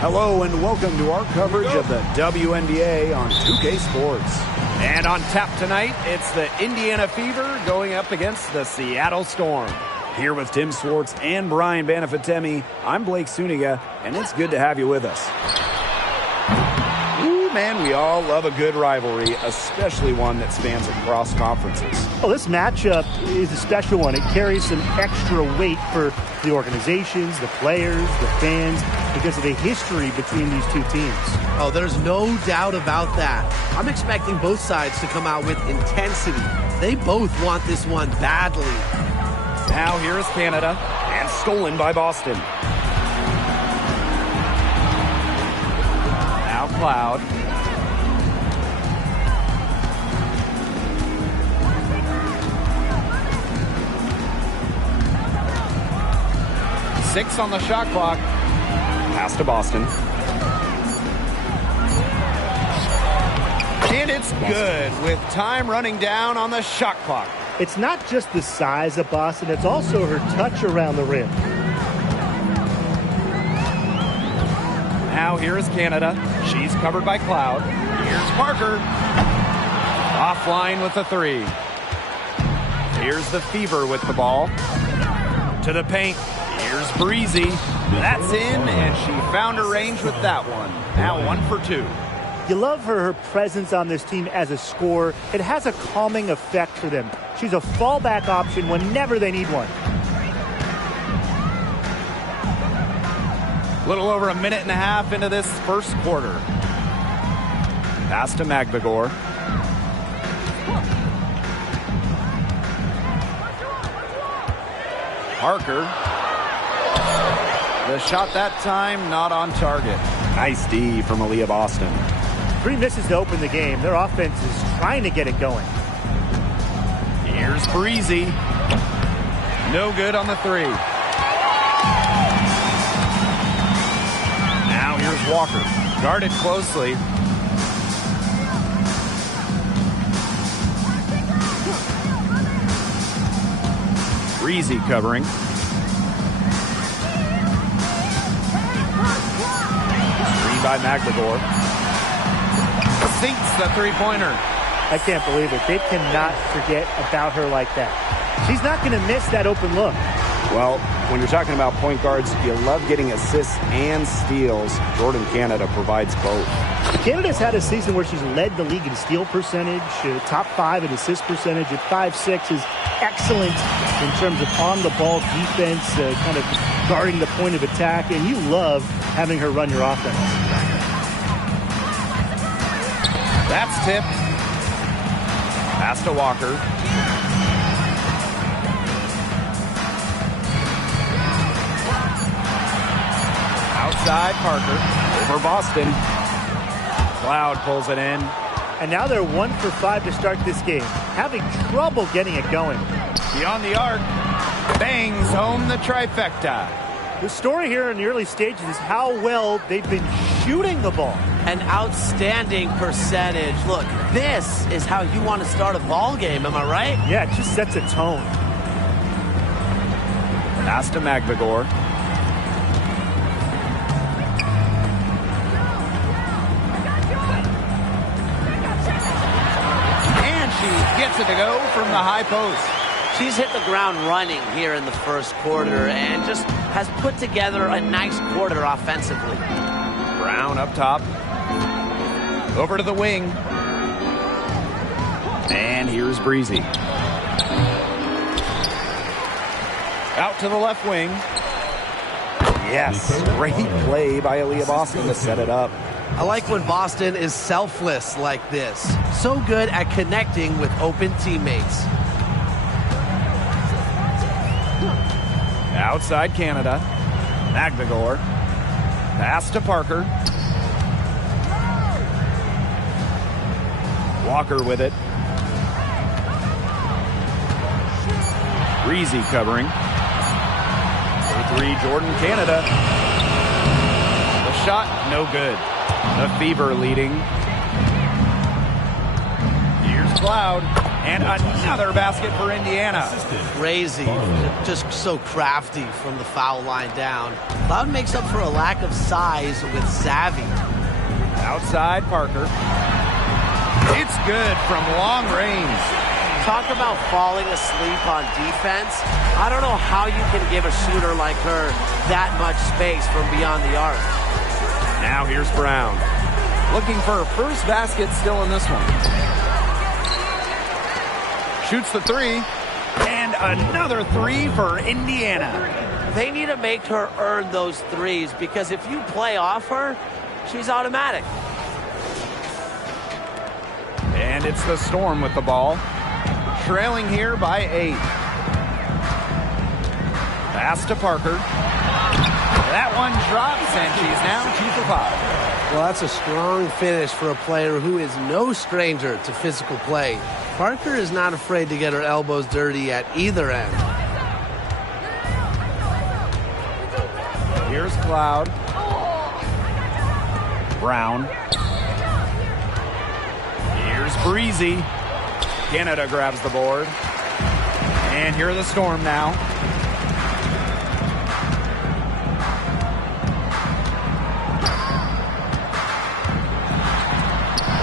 Hello and welcome to our coverage of the WNBA on 2K Sports. And on tap tonight, it's the Indiana Fever going up against the Seattle Storm. Here with Tim Swartz and Brian Banafitemi, I'm Blake Suniga, and it's good to have you with us. Ooh, man, we all love a good rivalry, especially one that spans across conferences. Well, this matchup is a special one. It carries some extra weight for the organizations, the players, the fans, because of the history between these two teams. Oh, there's no doubt about that. I'm expecting both sides to come out with intensity. They both want this one badly. Now here is Canada, and stolen by Boston. Now Cloud. Six on the shot clock. Pass to Boston. And it's good with time running down on the shot clock. It's not just the size of Boston, it's also her touch around the rim. Now here is Canada. She's covered by Cloud. Here's Parker. Offline with the three. Here's the Fever with the ball. To the paint. Here's Breezy. That's in, and she found her range with that one. Now 1 for 2. You love her presence on this team as a scorer. It has a calming effect for them. She's a fallback option whenever they need one. A little over a minute and a half into this first quarter. Pass to Magbagor. Parker. The shot that time not on target. Nice D from Aaliyah Boston. 3 misses to open the game. Their offense is trying to get it going. Here's Breezy. No good on the three. Now here's Walker. Guarded closely. Breezy covering. Screen by Magbagor. Sinks the three-pointer. I can't believe it. They cannot forget about her like that. She's not going to miss that open look. Well, when you're talking about point guards, you love getting assists and steals. Jordan Canada provides both. Canada's had a season where she's led the league in steal percentage, top 5 in assist percentage at 5'6" is excellent in terms of on-the-ball defense, kind of guarding the point of attack, and you love having her run your offense. That's tipped. Pass to Walker. Outside Parker. Over Boston. Cloud pulls it in. And now they're 1 for 5 to start this game. Having trouble getting it going. Beyond the arc. Bangs home the trifecta. The story here in the early stages is how well they've been shooting the ball. An outstanding percentage. Look, this is how you want to start a ball game, am I right? Yeah, it just sets a tone. Pass to Magbagor. And she gets it to go from the high post. She's hit the ground running here in the first quarter and just has put together a nice quarter offensively. Brown up top. Over to the wing. And here's Breezy. Out to the left wing. Yes, great play by Aaliyah Boston to set it up. I like when Boston is selfless like this. So good at connecting with open teammates. Outside Canada. Magbagor. Pass to Parker. Walker with it. Breezy covering. For 3, Jordan Canada. The shot, no good. The Fever leading. Here's Cloud. And another basket for Indiana. Crazy. Just so crafty from the foul line down. Cloud makes up for a lack of size with savvy. Outside Parker. It's good from long range. Talk about falling asleep on defense. I don't know how you can give a shooter like her that much space from beyond the arc. Now here's Brown. Looking for her first basket still in this one. Shoots the three. And another three for Indiana. They need to make her earn those threes because if you play off her, she's automatic. And it's the Storm with the ball. Trailing here by 8. Pass to Parker. That one drops, and she's now 2 for 5. Well, that's a strong finish for a player who is no stranger to physical play. Parker is not afraid to get her elbows dirty at either end. Here's Cloud. Brown. Here's Breezy. Canada grabs the board. And here are the Storm now.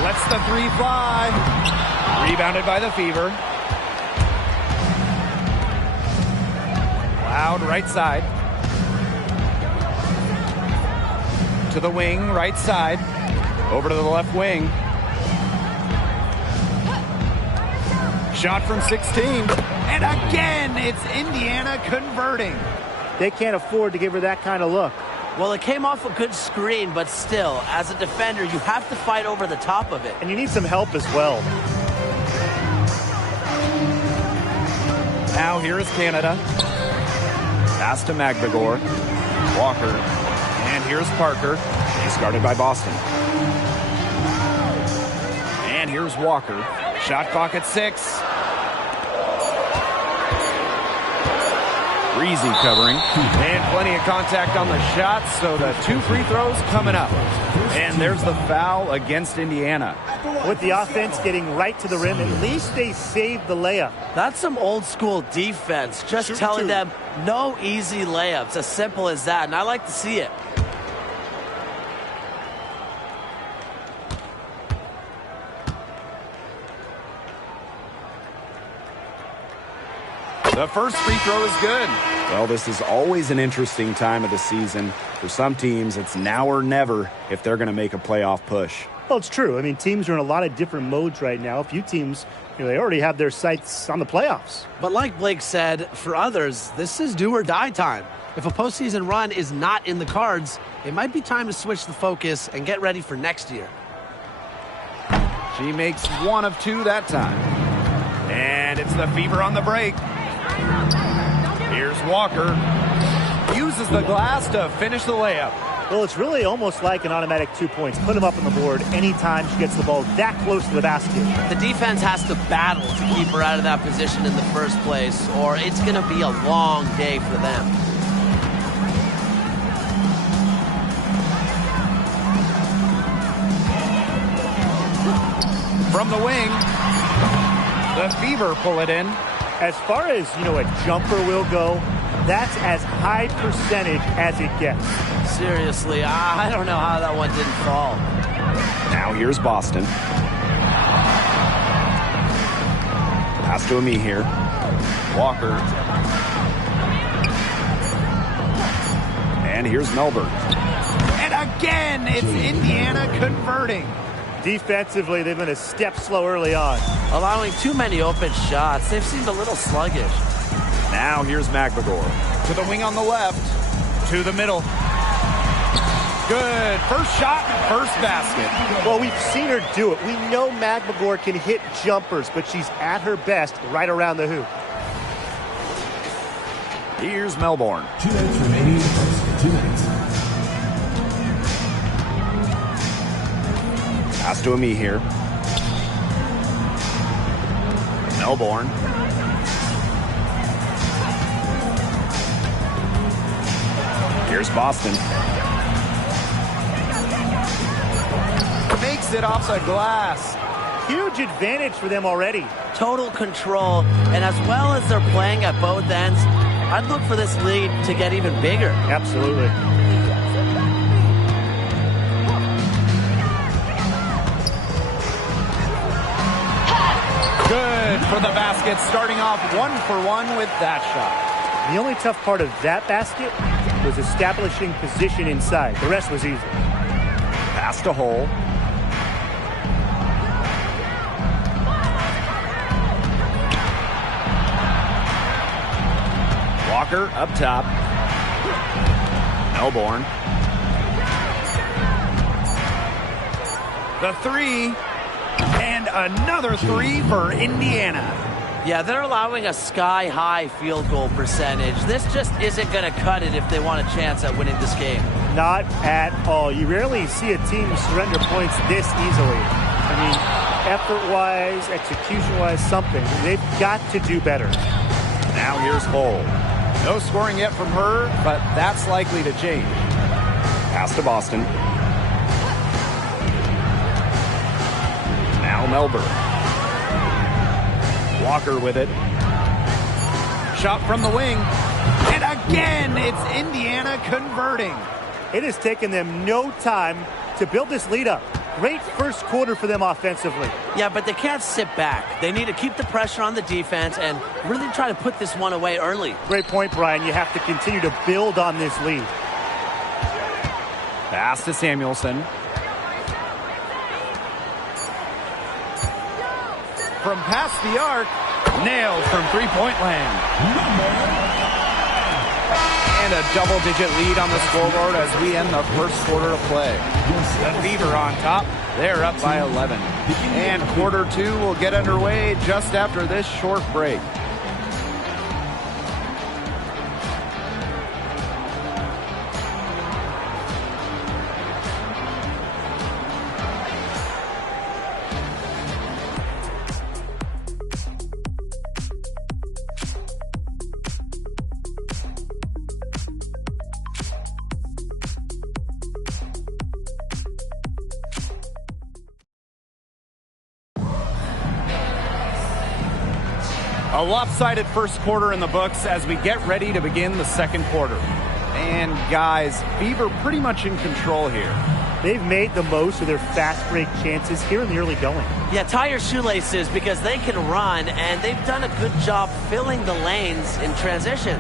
Lets the three fly. Rebounded by the Fever. Cloud right side. To the wing, right side. Over to the left wing. Shot from 16. And again, it's Indiana converting. They can't afford to give her that kind of look. Well, it came off a good screen, but still, as a defender, you have to fight over the top of it. And you need some help as well. Now here is Canada. Pass to Magvagor. Walker. And here's Parker. He's guarded by Boston. And here's Walker. Shot clock at 6. Breezy covering. And plenty of contact on the shots, so the 2 free throws coming up. And there's the foul against Indiana. With the offense getting right to the rim, at least they saved the layup. That's some old school defense, just telling them no easy layups, as simple as that, and I like to see it. The first free throw is good. Well, this is always an interesting time of the season. For some teams, it's now or never if they're going to make a playoff push. Well, it's true. I mean, teams are in a lot of different modes right now. A few teams, they already have their sights on the playoffs. But like Blake said, for others, this is do or die time. If a postseason run is not in the cards, it might be time to switch the focus and get ready for next year. She makes 1 of 2 that time. And it's the Fever on the break. Here's Walker. Uses the glass to finish the layup. Well, it's really almost like an automatic 2 points. Put them up on the board anytime she gets the ball that close to the basket. The defense has to battle to keep her out of that position in the first place, or it's going to be a long day for them. From the wing, the Fever pull it in. As far as, a jumper will go, that's as high percentage as it gets. Seriously, I don't know how that one didn't fall. Now here's Boston. Pass to me here. Walker. And here's Melbourne. And again, it's Indiana converting. Defensively, they've been a step slow early on. Allowing too many open shots. They've seemed a little sluggish. Now here's Magvagor. To the wing on the left. To the middle. Good. First shot, first basket. Well, we've seen her do it. We know Magvagor can hit jumpers, but she's at her best right around the hoop. Here's Melbourne. 2 minutes remaining. 2 minutes. Pass to me here. Melbourne. Here's Boston. Makes it off the glass. huge advantage for them already. Total control, and as well as they're playing at both ends, I'd look for this lead to get even bigger. Absolutely. Good for the basket, starting off 1-for-1 with that shot. The only tough part of that basket was establishing position inside. The rest was easy. Pass to Hole. Walker up top. Melbourne. The three. And another three for Indiana. Yeah, they're allowing a sky-high field goal percentage. This just isn't going to cut it if they want a chance at winning this game. Not at all. You rarely see a team surrender points this easily. I mean, effort-wise, execution-wise, something. They've got to do better. Now here's Hole. No scoring yet from her, but that's likely to change. Pass to Boston. Now Melbourne. Walker with it. Shot from the wing. And again, it's Indiana converting. It has taken them no time to build this lead up. Great first quarter for them offensively. Yeah, but they can't sit back. They need to keep the pressure on the defense and really try to put this one away early. Great point, Brian. You have to continue to build on this lead. Pass to Samuelson. From past the arc, nailed from three-point land. And a double-digit lead on the scoreboard as we end the first quarter of play. The Fever on top. They're up by 11. And quarter two will get underway just after this short break. A lopsided first quarter in the books as we get ready to begin the second quarter. And guys, Fever pretty much in control here. They've made the most of their fast break chances here in the early going. Yeah, tie your shoelaces because they can run, and they've done a good job filling the lanes in transition.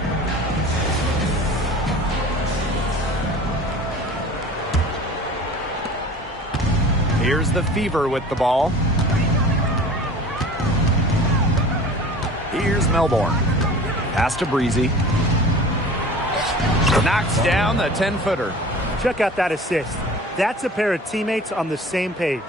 Here's the Fever with the ball. Here's Melbourne. Pass to Breezy. Knocks down the 10-footer. Check out that assist. That's a pair of teammates on the same page.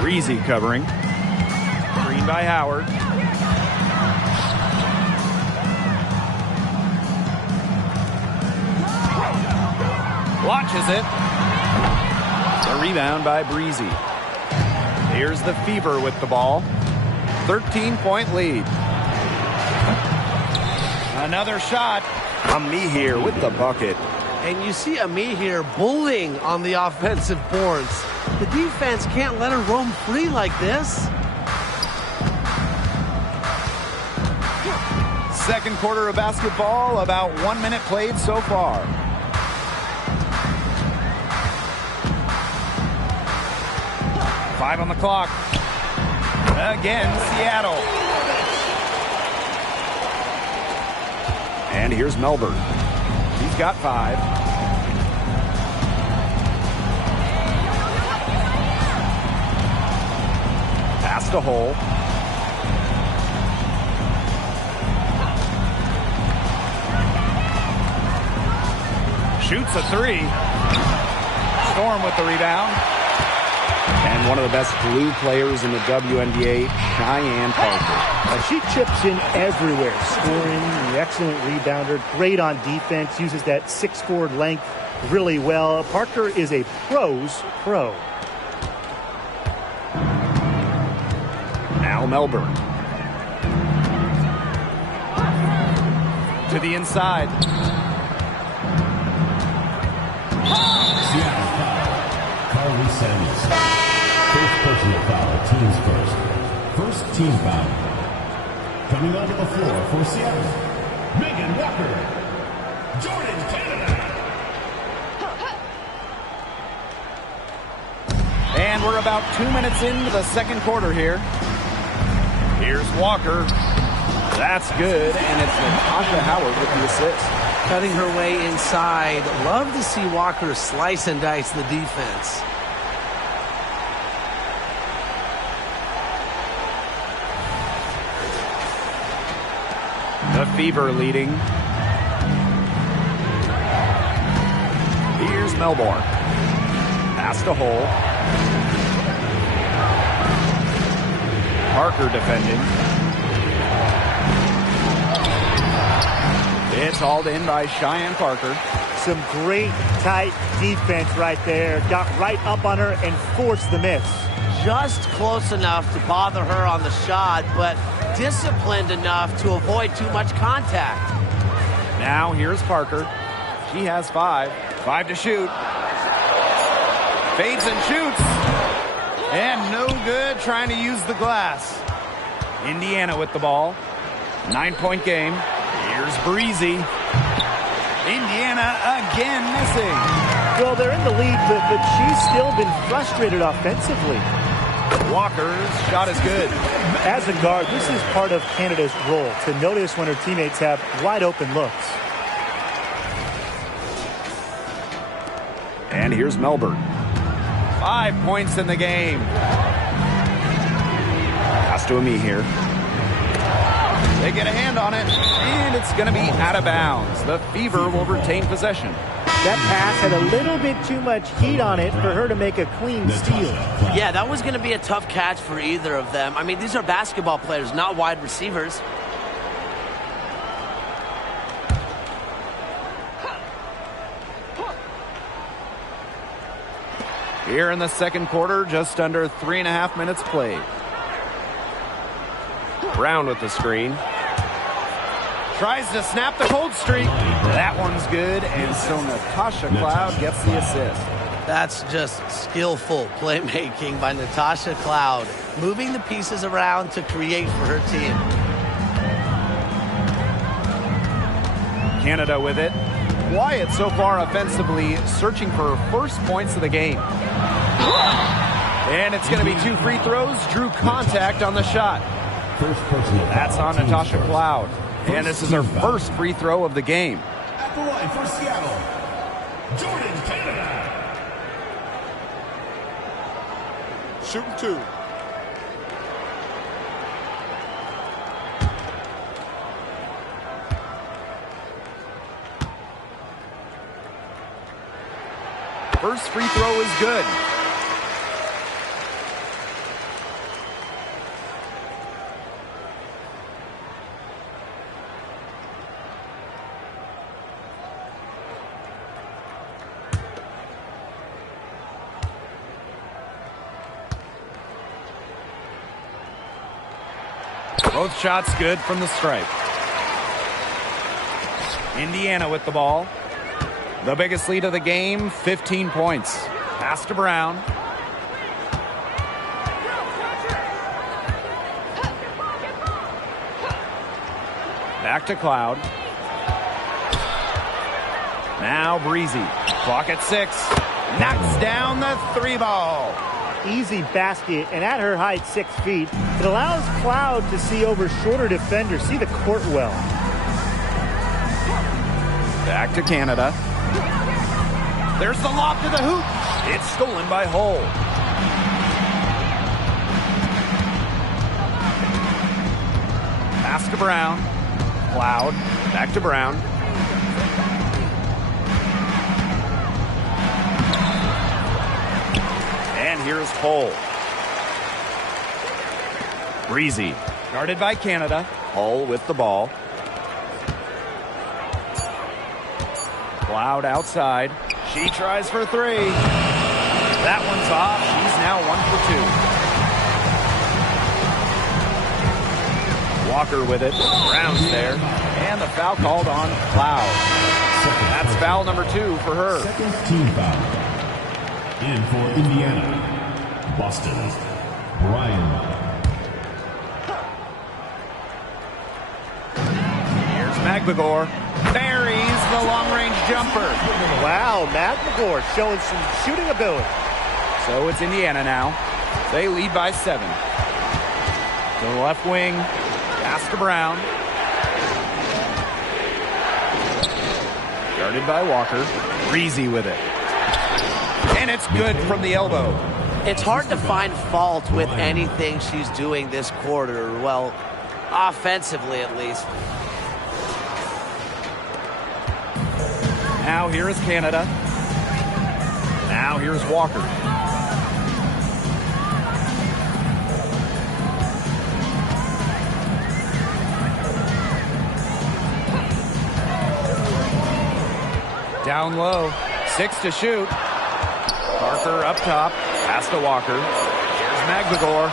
Breezy covering. Green by Howard. Launches it. The rebound by Breezy. Here's the Fever with the ball. 13-point lead. Another shot. Ami here with the bucket. And you see Ami here bullying on the offensive boards. The defense can't let her roam free like this. Second quarter of basketball, about 1 minute played so far. Five on the clock. Again, Seattle. And here's Melbourne. He's got 5. Pass to Hole. Shoots a 3. Storm with the rebound. And one of the best blue players in the WNBA, Cheyenne Parker. She chips in everywhere, scoring, an excellent rebounder, great on defense, uses that 6'4" length really well. Parker is a pro's pro. Now Melbourne. to the inside. Seattle foul. Farley Samuels. First personal foul, teams first. First team foul. Coming onto the floor for Seattle, Megan Walker. Jordan, Canada. And we're about 2 minutes into the second quarter here. Here's Walker. That's good, and it's Natasha Howard with the assist. Cutting her way inside. Love to see Walker slice and dice the defense. The Fever leading. Here's Melbourne. Pass to Hole. Parker defending. It's hauled in by Cheyenne Parker. Some great tight defense right there. Got right up on her and forced the miss. Just close enough to bother her on the shot, but disciplined enough to avoid too much contact. Now here's Parker. She has 5. 5 to shoot. Fades and shoots. And no good trying to use the glass. Indiana with the ball. 9-point game. Here's Breezy. Indiana again missing. Well, they're in the lead, but she's still been frustrated offensively. Walker's shot is good. As a guard, this is part of Canada's role, to notice when her teammates have wide open looks. And here's Melbourne. 5 points in the game. Pass to Ami here. They get a hand on it, and it's going to be out of bounds. The Fever will retain possession. That pass had a little bit too much heat on it for her to make a clean steal. Yeah, that was going to be a tough catch for either of them. I mean, these are basketball players, not wide receivers. Here in the second quarter, just under 3.5 minutes played. Brown with the screen. Tries to snap the cold streak. That one's good, and so Natasha Cloud gets the assist. That's just skillful playmaking by Natasha Cloud, moving the pieces around to create for her team. Canada with it. Wyatt so far offensively searching for her first points of the game. And it's going to be 2 free throws. Drew contact on the shot. That's on Natasha Cloud. And this is her first free throw of the game. At the line for Seattle, Jordan, Canada. Shooting 2. First free throw is good. Both shots good from the stripe. Indiana with the ball. The biggest lead of the game, 15 points. Pass to Brown. Back to Cloud. Now Breezy. Clock at 6. Knocks down the 3 ball. Easy basket, and at her height, 6 feet, it allows Cloud to see over shorter defenders, see the court well. Back to Canada. There's the lob to the hoop. It's stolen by Hull. Pass to Brown. Cloud. Back to Brown. And here's Hull. Breezy. Guarded by Canada. Hull with the ball. Cloud outside. She tries for 3. That one's off. She's now 1 for 2. Walker with it. Brown's there. And the foul called on Cloud. That's foul number 2 for her. Second team foul. In for Indiana, Boston, Brian. Here's McGregor. Buries the long-range jumper. Wow, McGregor showing some shooting ability. So it's Indiana now. They lead by 7. To the left wing. Pass to Brown. Guarded by Walker. Breezy with it. And it's good from the elbow. It's hard to find fault with anything she's doing this quarter. Well, offensively at least. Now here is Canada. Now here's Walker. Down low. 6 to shoot. Parker up top. Pass to Walker. Here's McGregor.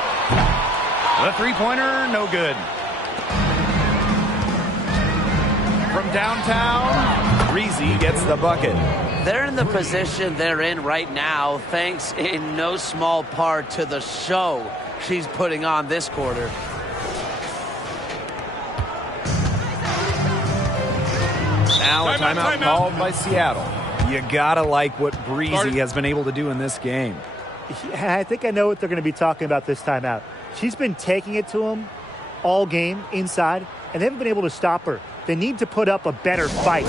The three-pointer, no good. From downtown, Breezy gets the bucket. They're in the position they're in right now, thanks in no small part to the show she's putting on this quarter. Now a timeout called by Seattle. You gotta like what Breezy has been able to do in this game. I think I know what they're going to be talking about this timeout. She's been taking it to him all game inside, and they haven't been able to stop her. They need to put up a better fight.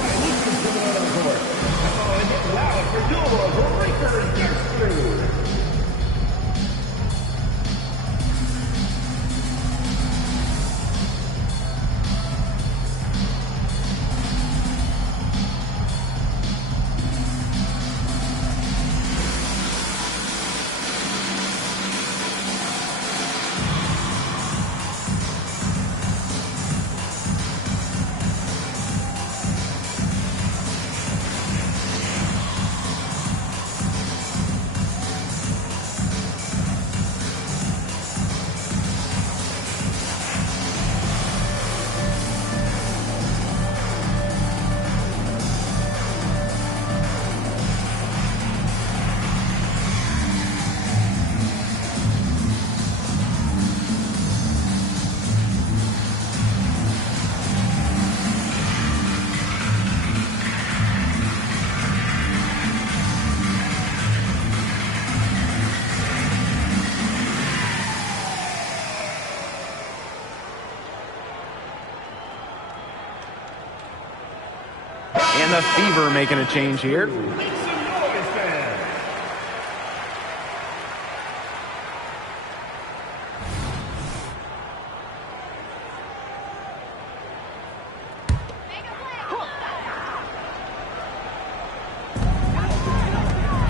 And the Fever making a change here.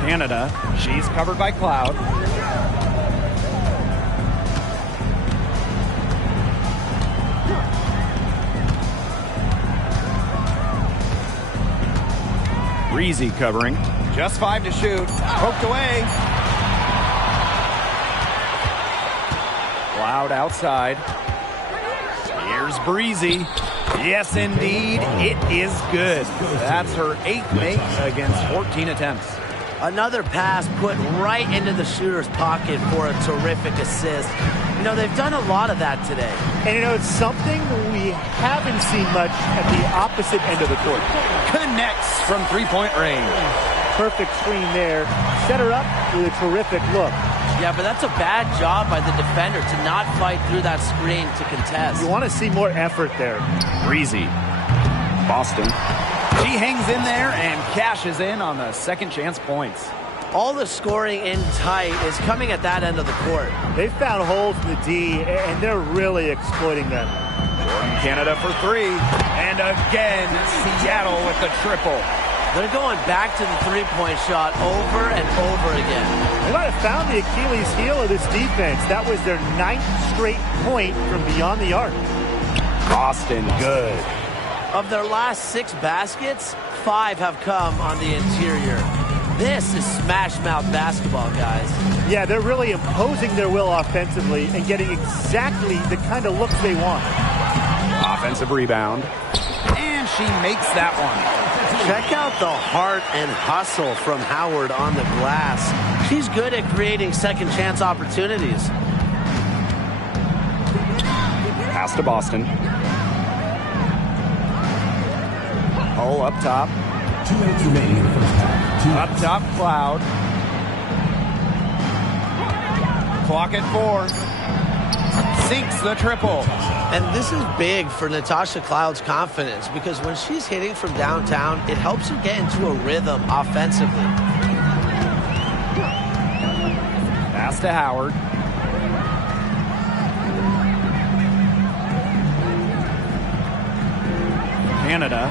Canada, she's covered by Cloud. Breezy covering. Just 5 to shoot. Poked away. Cloud outside. Here's Breezy. Yes, indeed. It is good. That's her 8th make against 14 attempts. Another pass put right into the shooter's pocket for a terrific assist. You know, they've done a lot of that today. And, you know, it's something we haven't seen much at the opposite end of the court. Connects from three-point range. Perfect screen there. Set her up with a terrific look. Yeah, but that's a bad job by the defender to not fight through that screen to contest. You want to see more effort there. Breezy. Boston. She hangs in there and cashes in on the second chance points. All the scoring in tight is coming at that end of the court. They've found holes in the D, and they're really exploiting them. Jordan Canada for 3. And again, Seattle with the triple. They're going back to the three-point shot over and over again. They might have found the Achilles heel of this defense. That was their 9th straight point from beyond the arc. Boston, good. Of their last 6 baskets, 5 have come on the interior. This is smash mouth basketball, guys. Yeah, they're really imposing their will offensively and getting exactly the kind of looks they want. Offensive rebound. And she makes that one. Check out the heart and hustle from Howard on the glass. She's good at creating second chance opportunities. Pass to Boston. Hull up top. 2 minutes remaining in the first half. Up top, Cloud. Clock at 4. Sinks the triple. And this is big for Natasha Cloud's confidence because when she's hitting from downtown, it helps her get into a rhythm offensively. Pass to Howard. Canada.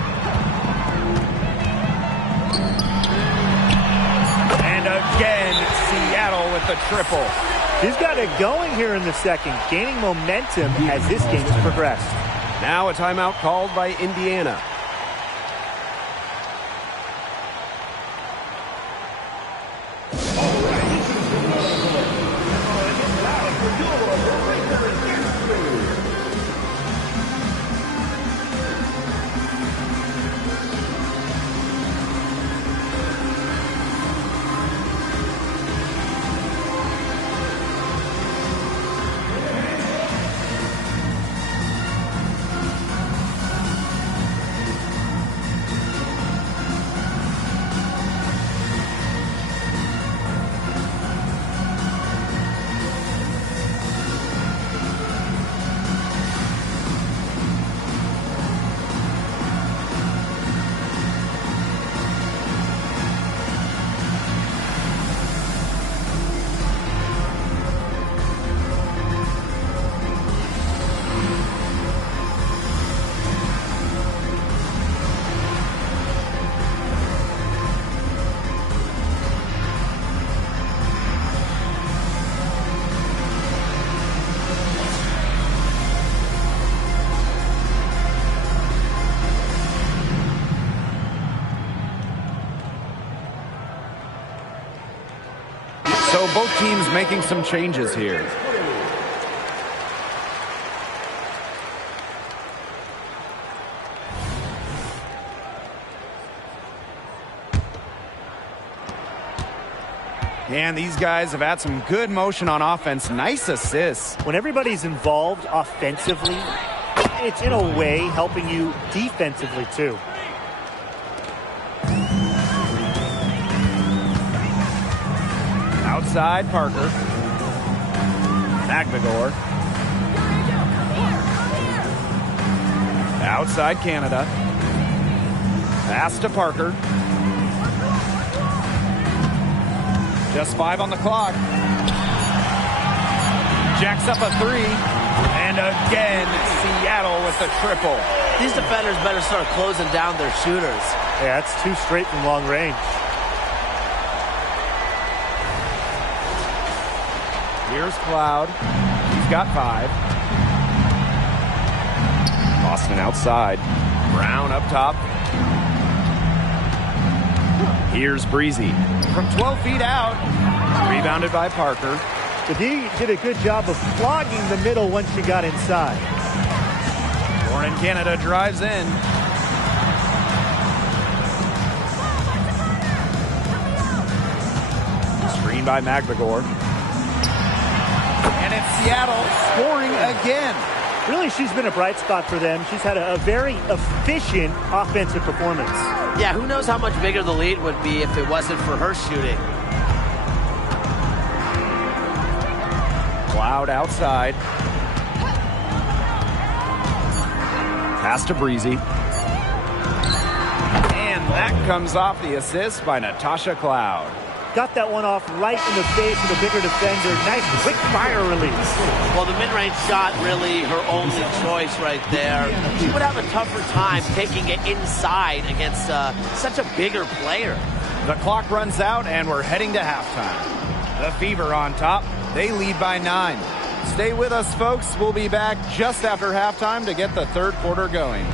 And again, Seattle with the triple. She's got it going here in the second, gaining momentum as this game has progressed. Now a timeout called by Indiana. So both teams making some changes here. And these guys have had some good motion on offense. Nice assists. When everybody's involved offensively, it's in a way helping you defensively too. Outside, Parker. Magdagor. Outside, Canada. Pass to Parker. Just 5 on the clock. Jacks up a 3. And again, Seattle with the triple. These defenders better start closing down their shooters. Yeah, that's 2 straight from long range. Here's Cloud. He's got 5. Boston outside. Brown up top. Here's Breezy. From 12 feet out. Rebounded by Parker. But he did a good job of flogging the middle once she got inside. Born in Canada drives in. Screen by Magdagor. And it's Seattle scoring again. Really, she's been a bright spot for them. She's had a very efficient offensive performance. Yeah, who knows how much bigger the lead would be if it wasn't for her shooting. Cloud outside. Pass to Breezy. And that comes off the assist by Natasha Cloud. Got that one off right in the face of the bigger defender. Nice quick fire release. Well, the mid-range shot really her only choice right there. She would have a tougher time taking it inside against such a bigger player. The clock runs out and we're heading to halftime. The Fever on top. They lead by 9. Stay with us, folks. We'll be back just after halftime to get the third quarter going.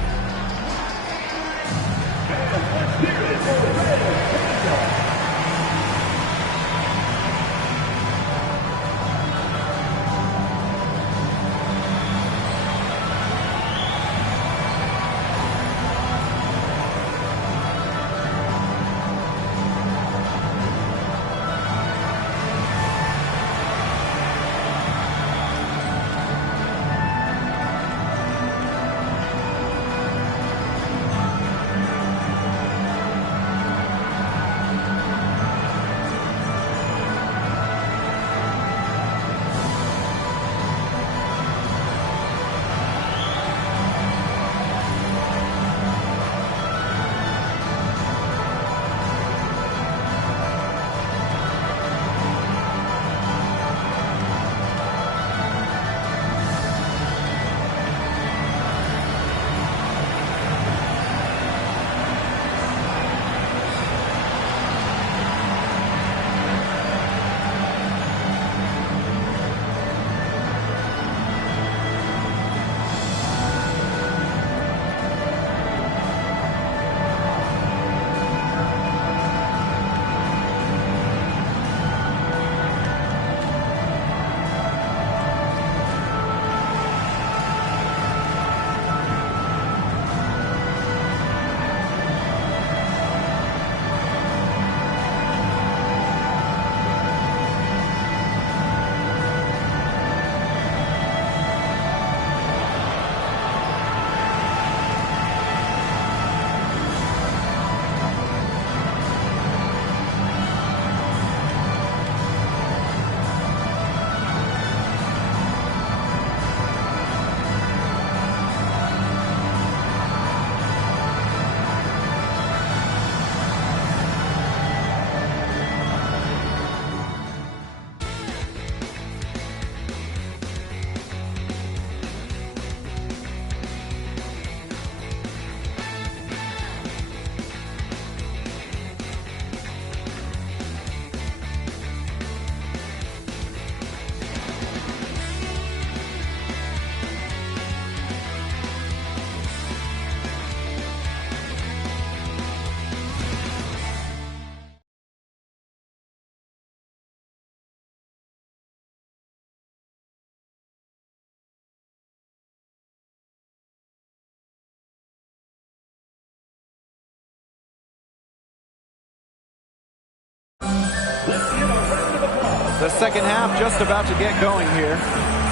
The second half just about to get going here.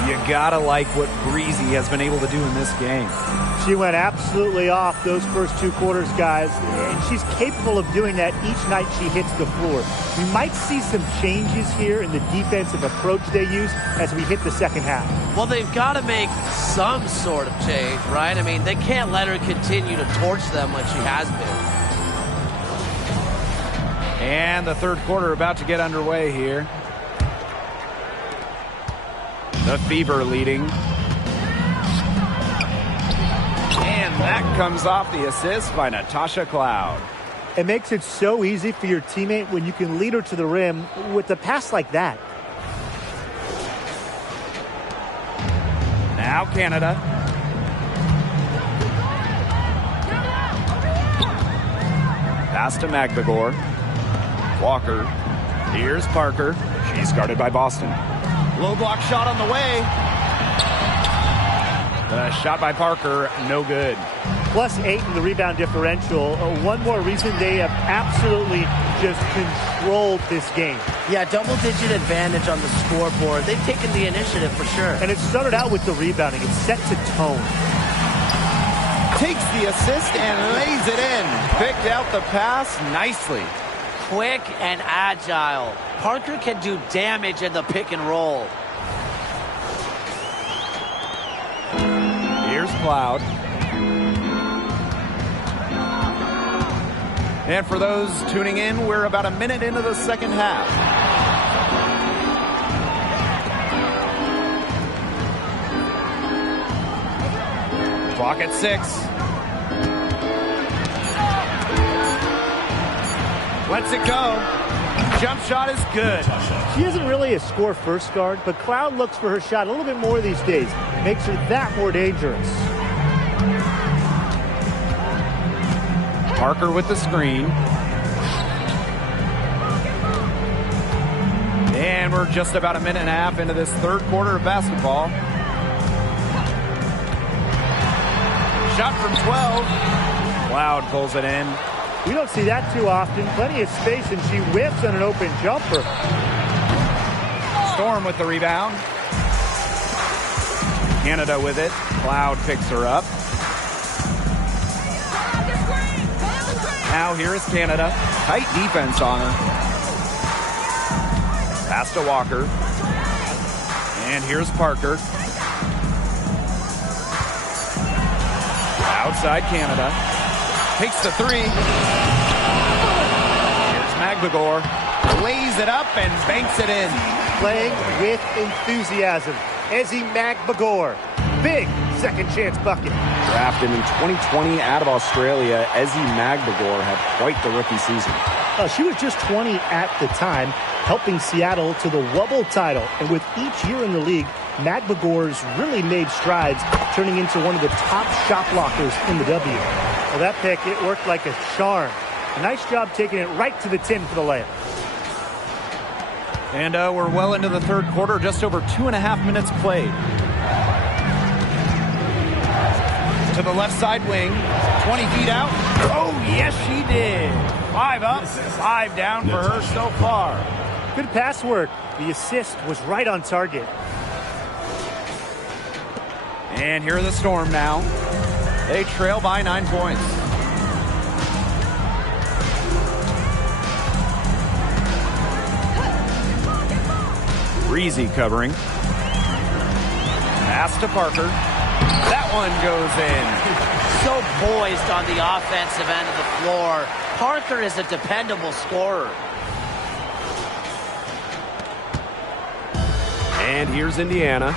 You gotta like what Breezy has been able to do in this game. She went absolutely off those first 2 quarters, guys, and she's capable of doing that each night she hits the floor. We might see some changes here in the defensive approach they use as we hit the second half. Well, they've got to make some sort of change, right? I mean, they can't let her continue to torch them like she has been. And the third quarter about to get underway here. The Fever leading. And that comes off the assist by Natasha Cloud. It makes it so easy for your teammate when you can lead her to the rim with a pass like that. Now Canada. Pass to Magbagor. Walker. Here's Parker. She's guarded by Boston. Low block shot on the way. The shot by Parker, no good. +8 in the rebound differential. One more reason they have absolutely just controlled this game. Yeah, double-digit advantage on the scoreboard. They've taken the initiative for sure. And it started out with the rebounding. It set the tone. Takes the assist and lays it in. Picked out the pass nicely. Quick and agile. Parker can do damage in the pick and roll. Here's Cloud. And for those tuning in, we're about a minute into the second half. Clock at 6. Lets it go. Jump shot is good. She isn't really a score-first guard, but Cloud looks for her shot a little bit more these days. Makes her that more dangerous. Parker with the screen. And we're just about a minute and a half into this third quarter of basketball. Shot from 12. Cloud pulls it in. We don't see that too often. Plenty of space, and she whiffs on an open jumper. Storm with the rebound. Canada with it. Cloud picks her up. Now here is Canada. Tight defense on her. Pass to Walker. And here's Parker. Outside Canada. Takes the 3. Here's Magbagor. Lays it up and banks it in. Playing with enthusiasm. Ezzy Magbagor. Big second chance bucket. Drafted in 2020 out of Australia, Ezzy Magbagor had quite the rookie season. She was just 20 at the time, helping Seattle to the Wubble title. And with each year in the league, Magbagor's really made strides, turning into one of the top shot blockers in the W. Well, that pick, it worked like a charm. A nice job taking it right to the tin for the layup. And we're well into the third quarter, just over 2.5 minutes played. To the left side wing, 20 feet out. Oh, yes, she did. 5 up, 5 down for her so far. Good pass work. The assist was right on target. And here are the Storm now. They trail by 9 points. Breezy covering. Pass to Parker. That one goes in. So poised on the offensive end of the floor. Parker is a dependable scorer. And here's Indiana.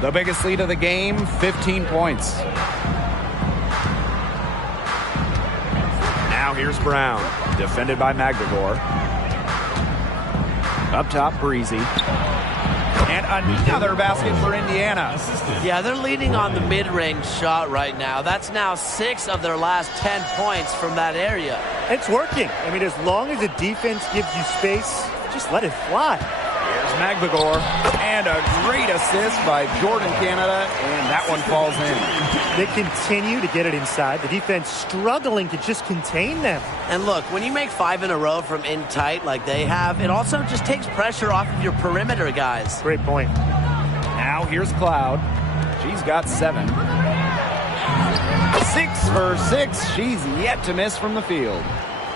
The biggest lead of the game, 15 points. Now here's Brown, defended by Magbagor. Up top, Breezy. And another basket for Indiana. Yeah, they're leaning on the mid-range shot right now. That's now 6 of their last 10 points from that area. It's working. I mean, as long as the defense gives you space, just let it fly. Here's Magbagor, and a great assist by Jordan Canada, and that one falls in. They continue to get it inside. The defense struggling to just contain them. And look, when you make 5 in a row from in tight like they have, it also just takes pressure off of your perimeter guys. Great point. Now here's Cloud. She's got 7. 6 for 6. She's yet to miss from the field.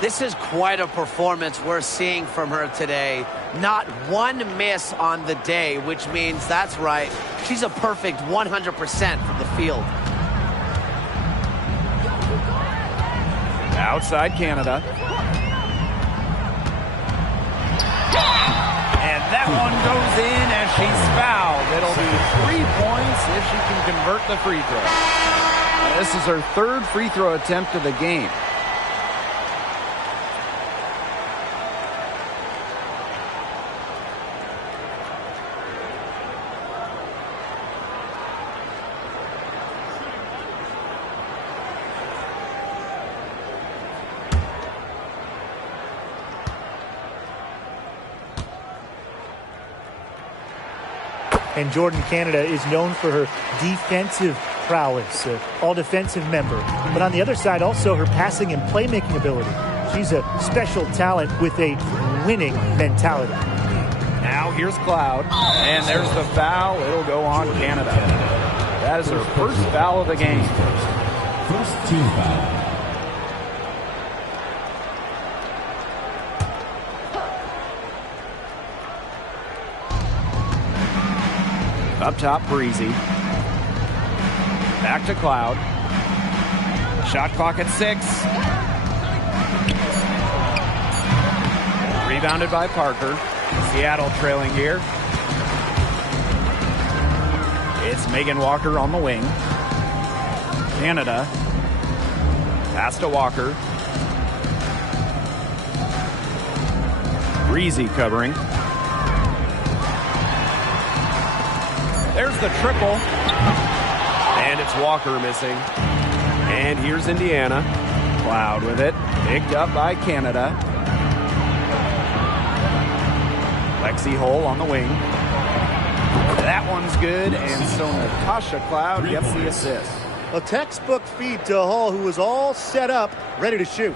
This is quite a performance we're seeing from her today. Not one miss on the day, which means, that's right, she's a perfect 100% from the field. Outside Canada. And that one goes in as she's fouled. It'll be 3 points if she can convert the free throw. This is her 3rd free throw attempt of the game. And Jordan Canada is known for her defensive prowess, all defensive member. But on the other side, also her passing and playmaking ability. She's a special talent with a winning mentality. Now here's Cloud, and there's the foul. It'll go on Canada. That is her first foul of the game. First team foul. Up top, Breezy. Back to Cloud. Shot clock at 6. Rebounded by Parker. Seattle trailing here. It's Megan Walker on the wing. Canada. Pass to Walker. Breezy covering. There's the triple. And it's Walker missing. And here's Indiana. Cloud with it. Picked up by Canada. Lexi Hole on the wing. That one's good. And so Natasha Cloud gets the assist. A textbook feed to Hall, who was all set up, ready to shoot.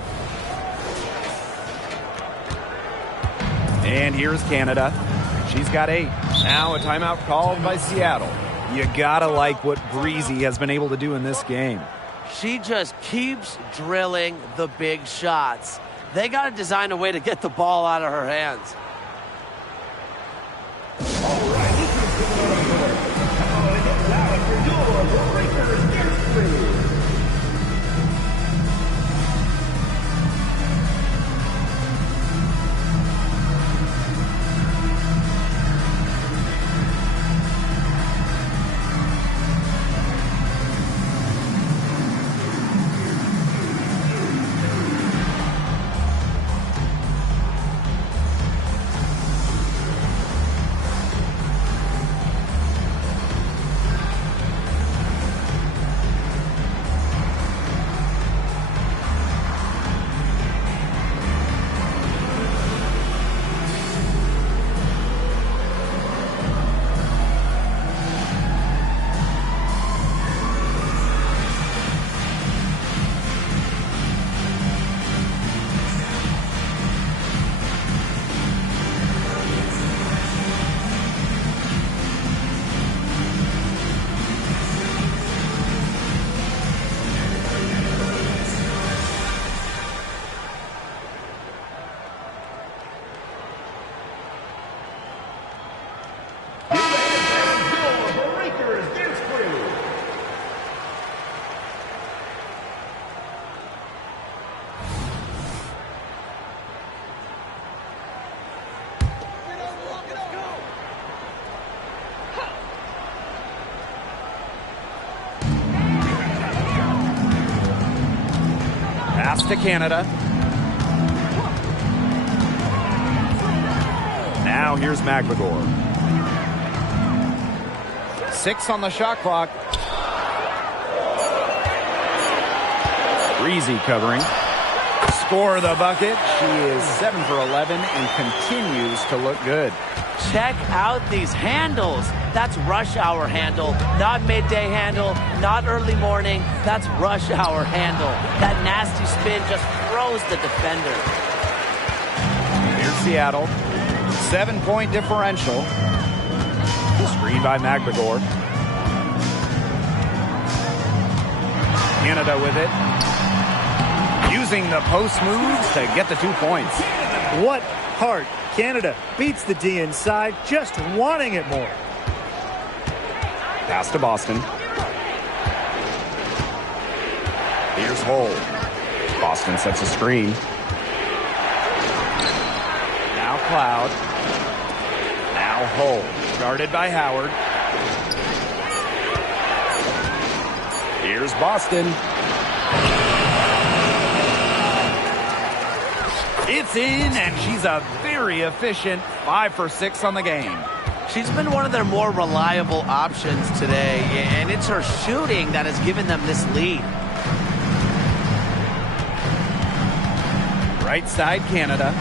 And here's Canada. She's got 8. Now a timeout called by Seattle. You gotta like what Breezy has been able to do in this game. She just keeps drilling the big shots. They got to design a way to get the ball out of her hands. Pass to Canada. Now here's Magbagor. 6 on the shot clock. Breezy covering. Score the bucket. She is 7 for 11 and continues to look good. Check out these handles. That's rush hour handle, not midday handle, not early morning. That's rush hour handle. That nasty spin just throws the defender. Here's Seattle. 7-point differential. Screen by McGregor. Canada with it. Using the post moves to get the 2 points. What heart. Canada beats the D inside, just wanting it more. Pass to Boston. Here's Hull. Boston sets a screen. Now Cloud. Now Hull. Guarded by Howard. Here's Boston. It's in, and she's a very efficient 5 for 6 on the game. She's been one of their more reliable options today, and it's her shooting that has given them this lead. Right side, Canada.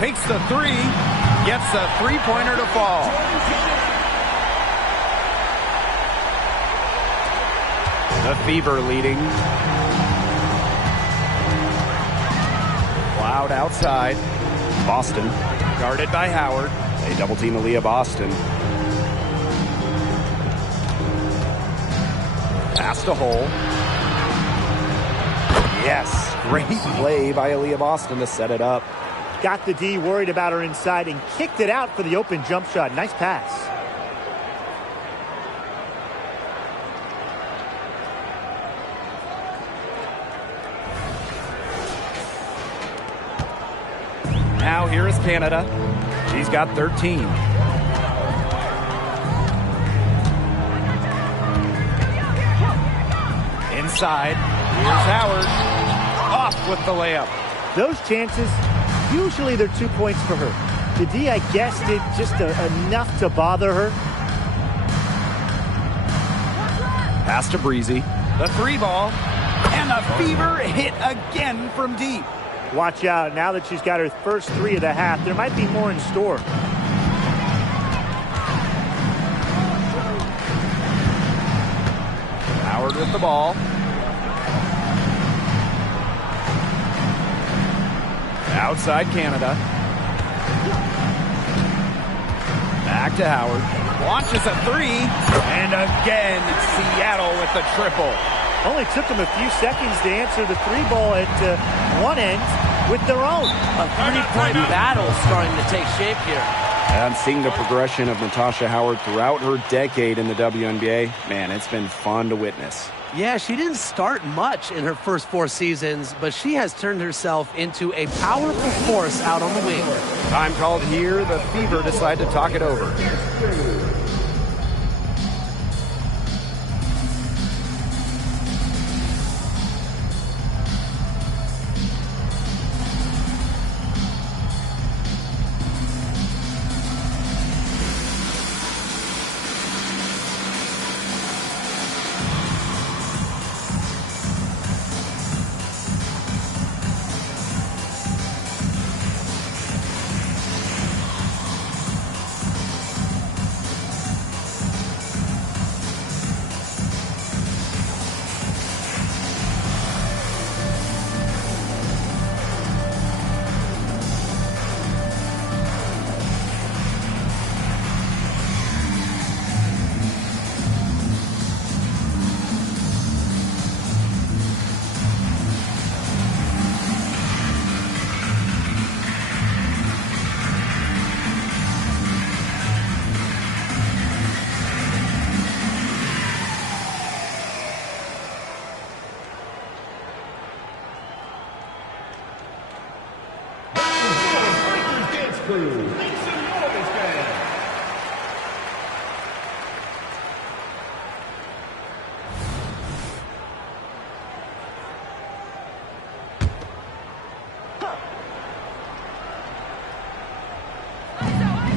Takes the 3, gets the 3-pointer to fall. The Fever leading. Cloud outside. Boston guarded by Howard. They double team Aaliyah Boston. Pass to Hull. Yes, great play by Aaliyah Boston to set it up. Got the D worried about her inside and kicked it out for the open jump shot. Nice pass. Now here is Canada. She's got 13. Inside. Here's Howard. Off with the layup. Those chances, usually they're 2 points for her. The D, I guess, did just enough to bother her. Pass to Breezy. The 3 ball. And the Fever hit again from deep. Watch out. Now that she's got her first 3 of the half, there might be more in store. Howard with the ball. Outside Canada. Back to Howard. Launches a 3. And again, Seattle with the triple. Only took them a few seconds to answer the 3 ball at one end with their own. A 3-point battle starting to take shape here. And seeing the progression of Natasha Howard throughout her decade in the WNBA, man, it's been fun to witness. Yeah, she didn't start much in her first 4 seasons, but she has turned herself into a powerful force out on the wing. Time called here. The Fever decide to talk it over.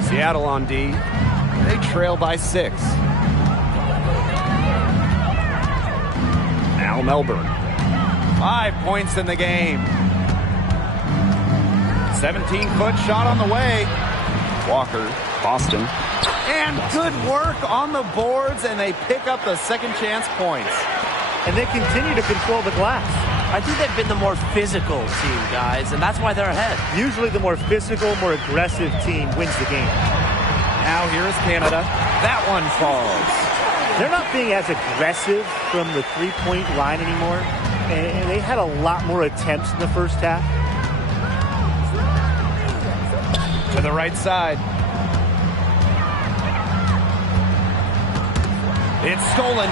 Seattle on D. They trail by 6. Now Melbourne. 5 points in the game. 17-foot shot on the way. Walker, Boston. And good work on the boards, and they pick up the second chance points. And they continue to control the glass. I think they've been the more physical team, guys, and that's why they're ahead. Usually the more physical, more aggressive team wins the game. Now here is Canada. That one falls. They're not being as aggressive from the three-point line anymore. And they had a lot more attempts in the first half. To the right side. It's stolen.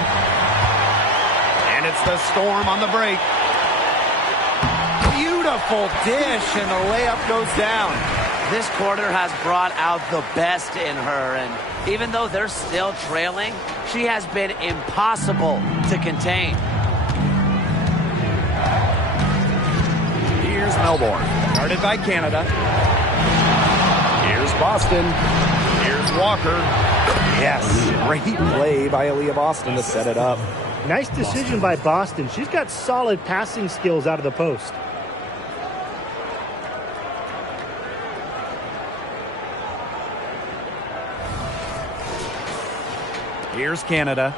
And it's the Storm on the break. Beautiful dish, and the layup goes down. This quarter has brought out the best in her, and even though they're still trailing, she has been impossible to contain. Here's Melbourne, guarded by Canada. Here's Boston. Here's Walker. Yes, great play by Aaliyah Boston to set it up. Nice decision by Boston. She's got solid passing skills out of the post. Here's Canada.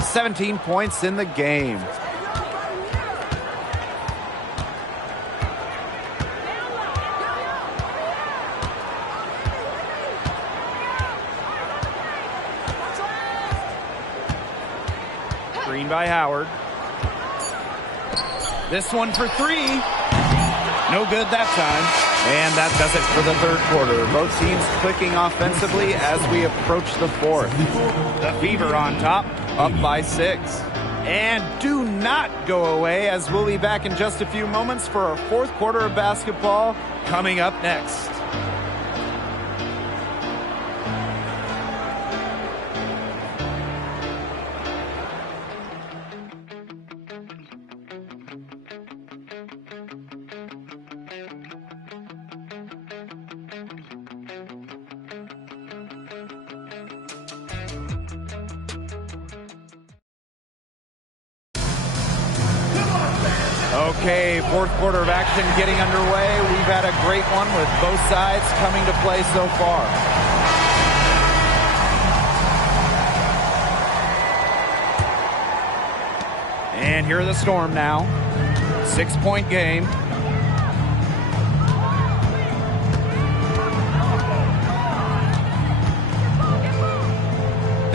17 points in the game. Green by Howard. This one for three. No good that time. And that does it for the third quarter. Both teams clicking offensively as we approach the fourth. The Fever on top, up by 6. And do not go away, as we'll be back in just a few moments for our fourth quarter of basketball coming up next. Okay, fourth quarter of action getting underway. We've had a great one with both sides coming to play so far. And here are the Storm now. 6-point game.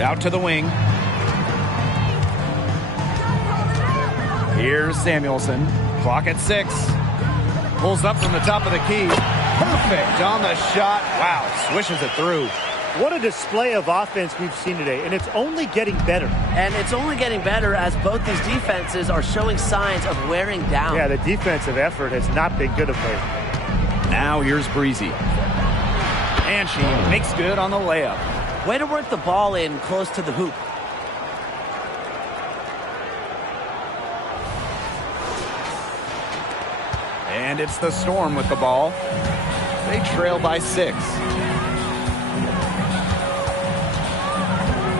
Out to the wing. Here's Samuelson. Clock at 6. Pulls up from the top of the key. Perfect on the shot. Wow, swishes it through. What a display of offense we've seen today, and it's only getting better. And it's only getting better as both these defenses are showing signs of wearing down. Yeah, the defensive effort has not been good of late. Now here's Breezy. And she makes good on the layup. Way to work the ball in close to the hoop. And it's the Storm with the ball. They trail by 6.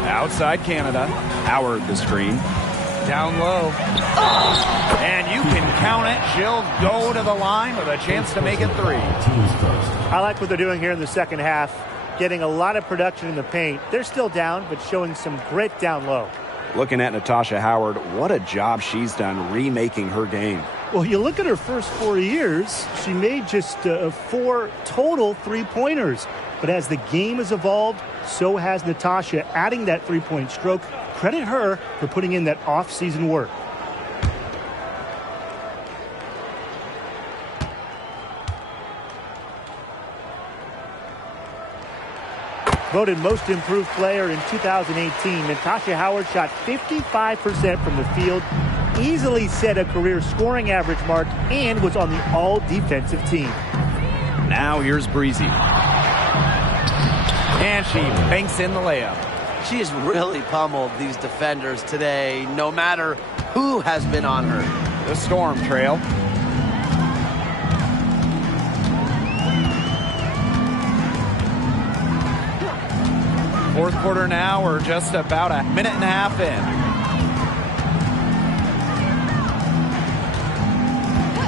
Outside Canada. Howard the screen. Down low. And you can count it. She'll go to the line with a chance to make it 3. I like what they're doing here in the second half. Getting a lot of production in the paint. They're still down, but showing some grit down low. Looking at Natasha Howard, what a job she's done remaking her game. Well, you look at her first 4 years, she made just 4 total three-pointers. But as the game has evolved, so has Natasha, adding that three-point stroke. Credit her for putting in that off-season work. Voted most improved player in 2018, Natasha Howard shot 55% from the field, easily set a career scoring average mark, and was on the all-defensive team. Now here's Breezy. And she banks in the layup. She has really pummeled these defenders today, no matter who has been on her. The Storm trail. Fourth quarter now, we're just about a minute and a half in.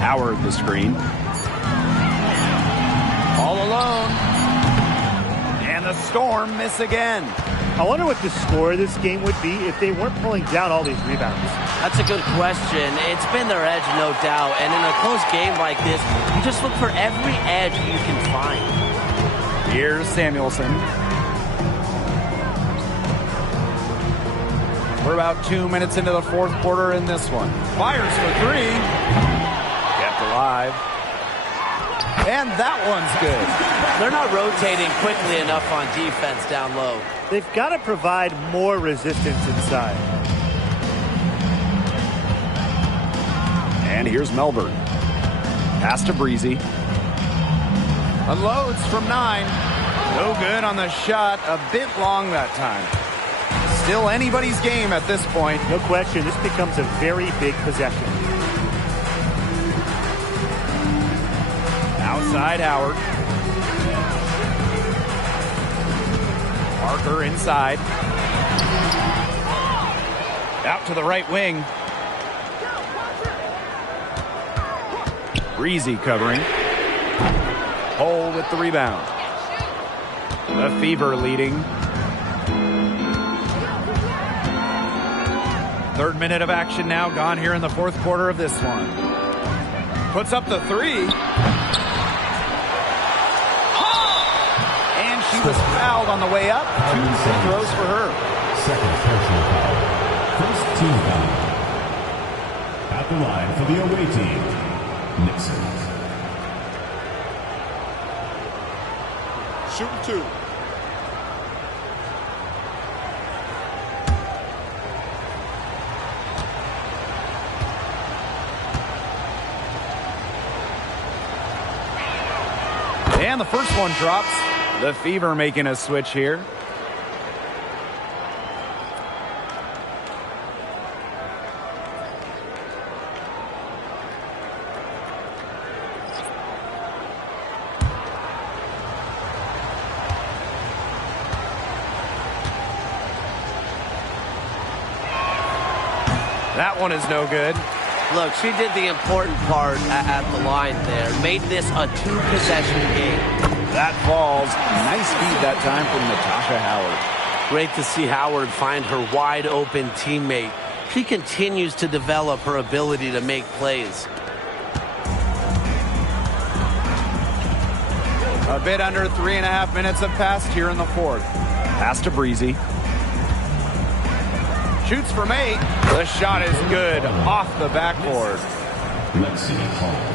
Howard the screen. All alone. And the Storm miss again. I wonder what the score of this game would be if they weren't pulling down all these rebounds. That's a good question. It's been their edge, no doubt. And in a close game like this, you just look for every edge you can find. Here's Samuelson. We're about 2 minutes into the fourth quarter in this one. Fires for three. Kept alive. And that one's good. They're not rotating quickly enough on defense down low. They've got to provide more resistance inside. And here's Melbourne. Pass to Breezy. Unloads from 9. No good on the shot. A bit long that time. Still anybody's game at this point. No question, this becomes a very big possession. Outside Howard. Parker inside. Out to the right wing. Breezy covering. Hole with the rebound. The Fever leading. Third minute of action now gone here in the fourth quarter of this one. Puts up the three. And she was fouled on the way up. 2 free throws for her. Second personal foul. First team foul. At the line for the away team, Nixon. Shooting 2. And the first one drops. The Fever making a switch here. That one is no good. Look, she did the important part at the line there. Made this a 2-possession game. That falls. Nice feed that time from Natasha Howard. Great to see Howard find her wide open teammate. She continues to develop her ability to make plays. A bit under 3.5 minutes have passed here in the fourth. Pass to Breezy. Shoots from 8. The shot is good off the backboard. Lexi Hall.